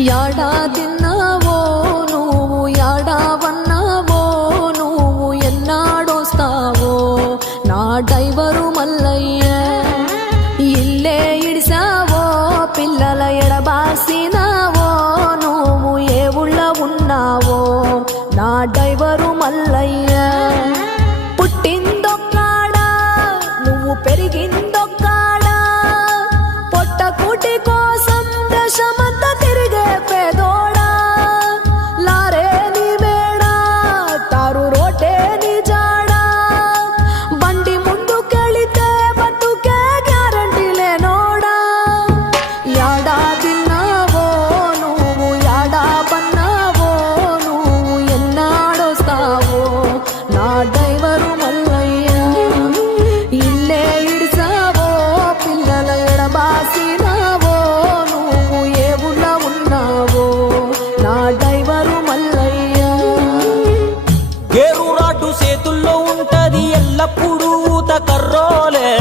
యాడా తిన్నావో నువ్వు యాడా వన్నావో నువ్వు ఎన్నాడొస్తావో నా డ్రైవరు మల్లయ్య ఇల్లే ఇడిసావో పిల్లల ఎడబాసినావో నువ్వు ఏ ఊళ్ళ ఉన్నావో నా డ్రైవరు మల్లయ్య పుట్టిందొక్కాడా నువ్వు పెరిగిందొక్కాడా పొట్ట కూటి కోసం దేశమంతా తిరిగే పేదోడా లారే నీ మేడా తారు రోటే నీ జాడా బండి ముందుకెళితే బతుకే గ్యారంటీ లేనోడా యాడా తిన్నావో నువ్వు యాడా పన్నావో నువ్వు ఎన్నాడొస్తావో నా డ్రైవరు మల్లయ్య ఇల్లే ఇడిసావో పిల్లల ఎడబాసినావో నువ్వు ఏ ఊళ్ళ ఉన్నావో నా డ్రైవరు మల్లయ్య గేరు రాడ్డు చేతుల్లో ఉంటది ఎల్లప్పుడూ ఊత కర్రోలే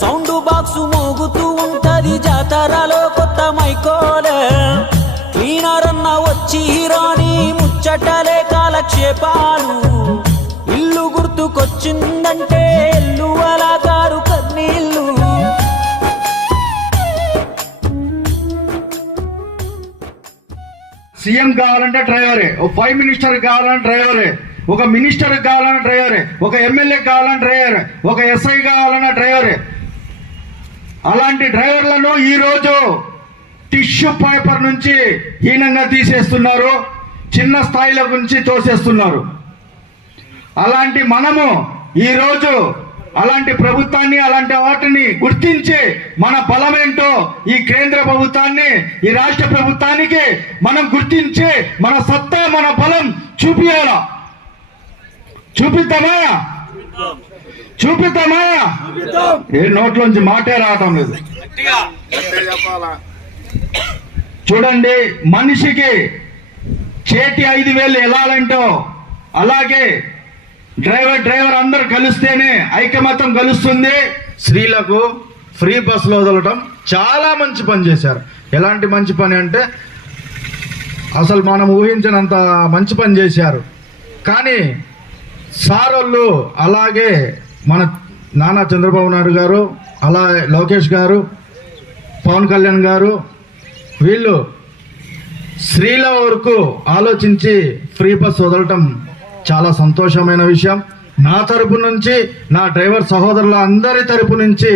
సౌండ్ బాక్స్ మోగుతూ ఉంటది జాతరలో కొత్త మైకోలే క్లీనర్ అన్న వచ్చి రాని ముచ్చటలే కాలక్షేపాలు ఇల్లు గుర్తుకొచ్చిందంటే ఎల్లు అలా కారు కన్నీళ్ళు సీఎం కావాలంటే డ్రైవరే, ఒక ప్రైమ్ మినిస్టర్ కావాలంటే డ్రైవరే, ఒక మినిస్టర్ కావాలన్నా డ్రైవరే, ఒక ఎమ్మెల్యే కావాలన్నా డ్రైవరే, ఒక ఎస్ఐ కావాలన్నా డ్రైవరే. అలాంటి డ్రైవర్లను ఈరోజు టిష్యూ పేపర్ నుంచి హీనంగా తీసేస్తున్నారు, చిన్న స్థాయిల గురించి తోసేస్తున్నారు. అలాంటి మనము ఈరోజు అలాంటి ప్రభుత్వాన్ని అలాంటి వాటిని గుర్తించి మన బలమేంటో ఈ కేంద్ర ప్రభుత్వాన్ని ఈ రాష్ట్ర ప్రభుత్వానికి మనం గుర్తించి మన సత్తా మన బలం చూపియాలా. చూపిద్దామా చూపిద్దామా ఏ నోట్లోంచి మాటే రావటం లేదు. చూడండి, మనిషికి చేతి 5,000 వెళ్ళాలంటో అలాగే డ్రైవర్ అందరు కలిస్తేనే ఐకమత్యం కలుస్తుంది. స్త్రీలకు ఫ్రీ బస్సులో వదలటం చాలా మంచి పని చేశారు. ఎలాంటి మంచి పని అంటే అసలు మనం ఊహించినంత మంచి పని చేశారు. కానీ సారోళ్ళు అలాగే మన నారా చంద్రబాబు నాయుడు గారు, అలా లోకేష్ గారు, పవన్ కళ్యాణ్ గారు వీళ్ళు స్త్రీల వరకు ఆలోచించి ఫ్రీ బస్ వదలటం చాలా సంతోషమైన విషయం. నా తరపు నుంచి, నా డ్రైవర్ సహోదరుల అందరి తరపు నుంచి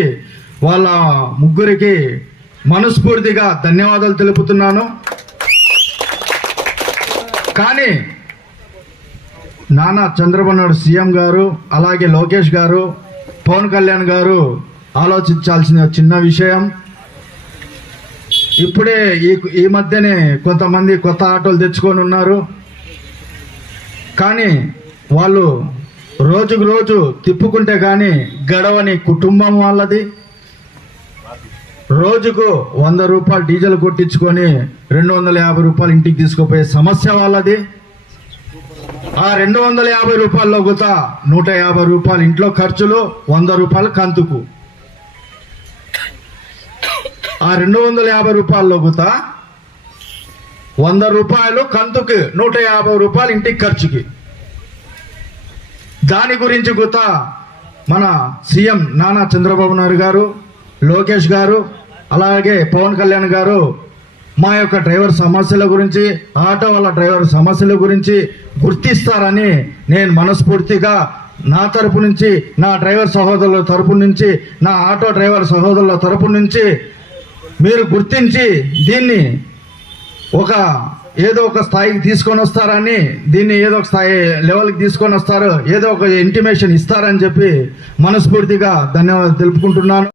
వాళ్ళ ముగ్గురికి మనస్ఫూర్తిగా ధన్యవాదాలు తెలుపుతున్నాను. కానీ నానా చంద్రబాబు నాయుడు సీఎం గారు, అలాగే లోకేష్ గారు, పవన్ కళ్యాణ్ గారు ఆలోచించాల్సిన చిన్న విషయం. ఇప్పుడే ఈ మధ్యనే కొంతమంది కొత్త ఆటోలు తెచ్చుకొని ఉన్నారు. కానీ వాళ్ళు రోజుకు రోజు తిప్పుకుంటే కానీ గడవని కుటుంబం వాళ్ళది. రోజుకు 100 రూపాయలు డీజిల్ కొట్టించుకొని 250 రూపాయలు ఇంటికి తీసుకుపోయే సమస్య వాళ్ళది. ఆ 250 రూపాయల్లో గుత 150 రూపాయలు ఇంట్లో ఖర్చులు, 100 రూపాయలు కంతుకు. ఆ 250 రూపాయల్లో గుత 100 రూపాయలు కంతుకి, 150 రూపాయలు ఇంటికి ఖర్చుకి. దాని గురించి గుత మన సీఎం నారా చంద్రబాబు నాయుడు గారు, లోకేష్ గారు, అలాగే పవన్ కళ్యాణ్ గారు మా యొక్క డ్రైవర్ సమస్యల గురించి, ఆటో వాళ్ళ డ్రైవర్ సమస్యల గురించి గుర్తిస్తారని నేను మనస్ఫూర్తిగా నా తరపు నుంచి, నా డ్రైవర్ సహోదరుల తరపు నుంచి, నా ఆటో డ్రైవర్ సహోదరుల తరపు నుంచి మీరు గుర్తించి దీన్ని ఏదో ఒక స్థాయికి తీసుకొని వస్తారని, దీన్ని ఏదో ఒక స్థాయి లెవెల్కి తీసుకొని వస్తారు, ఏదో ఒక ఇంటిమేషన్ ఇస్తారని చెప్పి మనస్ఫూర్తిగా ధన్యవాదాలు తెలుపుకుంటున్నాను.